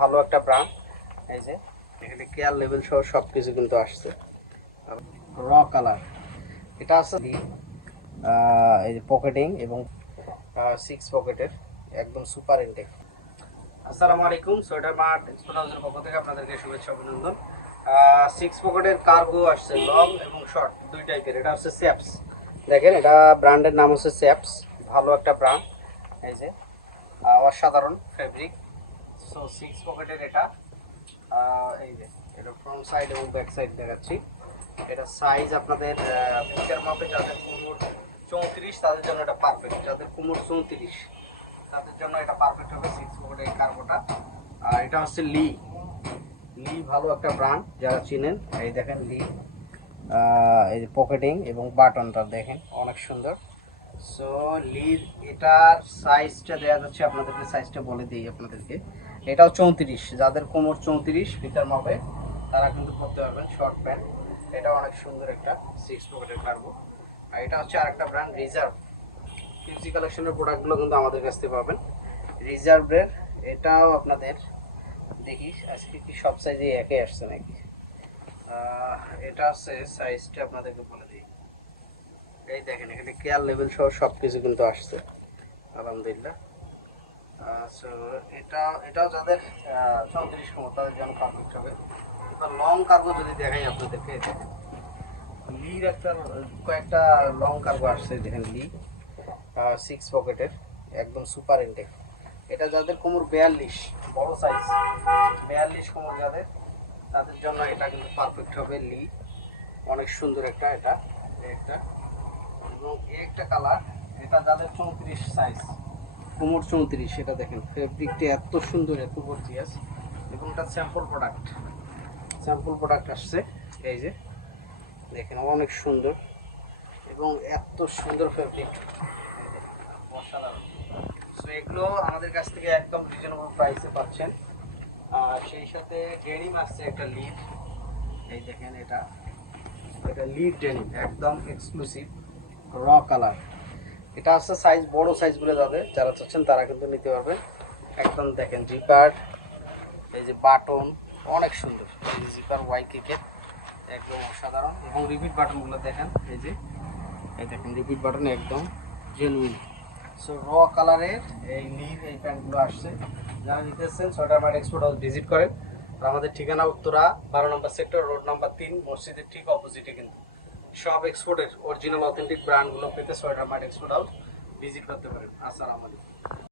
ভালো একটা ব্র্যান্ড। এই যে এখানে কেয়ার লেভেল সহ সবকিছু কিন্তু আসছে। র কালার এটা আছে এই যে পকেটিং এবং 6 পকেটের একদম সুপার ইনটেক। আসসালামু আলাইকুম, সোয়েটার মার্ট এক্সপোর্ট হাউসের পক্ষ থেকে আপনাদেরকে শুভেচ্ছা অভিনন্দন। 6 পকেটের কার্গো আসছে, লং এবং শর্ট দুই টাইপের। এটা হচ্ছে স্যাপস, দেখেন এটা ব্র্যান্ডের নাম হচ্ছে স্যাপস, ভালো একটা ব্র্যান্ড। এই যে অসাধারণ ফেব্রিক। সো 6 পকেটের এটা এই যে এটা ফ্রন্ট সাইড এবং ব্যাক সাইড দেখাচ্ছি। এটা সাইজ আপনাদের ফিচার মাপে যাদের কোমর 34 তাদের জন্য এটা পারফেক্ট, যাদের কোমর 34 তাদের জন্য এটা পারফেক্ট হবে 6 পকেটের এই কার্গোটা। আর এটা হচ্ছে লি ভালো একটা ব্র্যান্ড, যারা চিনেন। এই দেখেন লি, এই যে পকেটিং এবং বাটনটা দেখেন অনেক সুন্দর। সো লির এটার সাইজটা দেওয়া যাচ্ছে আপনাদেরকে, সাইজটা বলে দিই আপনাদেরকে। এটাও 34, যাদের কোমর 34 ফিতার মাপে তারা কিন্তু পরতে পারবেন শর্ট প্যান্ট। এটা অনেক সুন্দর একটা 6 পকেটের কার্গো। আর এটা হচ্ছে আরেকটা ব্র্যান্ড রিজার্ভ। কিউসি কালেকশনের প্রোডাক্টগুলো কিন্তু আমাদের কাছ থেকে পাবেন রিজার্ভের। এটাও আপনাদের দেখি আজকে কি সব সাইজে একই আসছে নাকি। এটা আছে সাইজটা আপনাদেরকে বলে দিই। এই দেখেন এখানে কেয়ার লেভেল সহ সবকিছু কিন্তু আসছে আলহামদুলিল্লাহ। সো এটাও যাদের 34 কোমর তাদের জন্য পারফেক্ট হবে। এবার লং কার্গো যদি দেখাই আপনাদেরকে, লির একটা কয়েকটা লং কার্গো আসছে, দেখেন লি 6 পকেটের একদম সুপার ইনটেক। এটা যাদের কোমর 42 বড় সাইজ, 42 কোমর যাদের তাদের জন্য এটা কিন্তু পারফেক্ট হবে। লি অনেক সুন্দর একটা, এটা একটা এবং একটা কালার। এটা যাদের 34 সাইজ, কোমর 34, এটা দেখেন ফেব্রিকটা এত সুন্দর, এত গর্জিয়াস। এবং এটা স্যাম্পল প্রোডাক্ট আসছে। এই যে দেখেন অনেক সুন্দর এবং এত সুন্দর ফেব্রিক, অসাধারণ। সো এগুলো আমাদের কাছ থেকে একদম রিজনেবল প্রাইসে পাচ্ছেন। আর সেই সাথে ডেনিম আসছে একটা লিড। এই দেখেন এটা লিড ডেনিম একদম এক্সক্লুসিভ র কালার। এটা আছে সাইজ বড় সাইজগুলো যারা চাচ্ছেন তারা কিন্তু নিতে পারবেন। একদম দেখেন জিপার, এই যে বাটন অনেক সুন্দর, এই যে জিপার ওয়াই কেকের একদম অসাধারণ। এবং রিপিট বাটনগুলো দেখেন, এই দেখেন রিপিট বাটন একদম জেনুইন। সো র কালারের এই লিভ এই প্যান্টগুলো আসছে। যারা নিতেছেন sweater mart export house visit করেন। আর আমাদের ঠিকানা উত্তরা 12 নম্বর সেক্টর, রোড নাম্বার 3, মসজিদের ঠিক অপোজিটে। কিন্তু সব এক্সপোর্টের অরিজিনাল অথেন্টিক ব্র্যান্ডগুলো পেতে sweater mart export house visit করতে পারেন। আসসালামু আলাইকুম।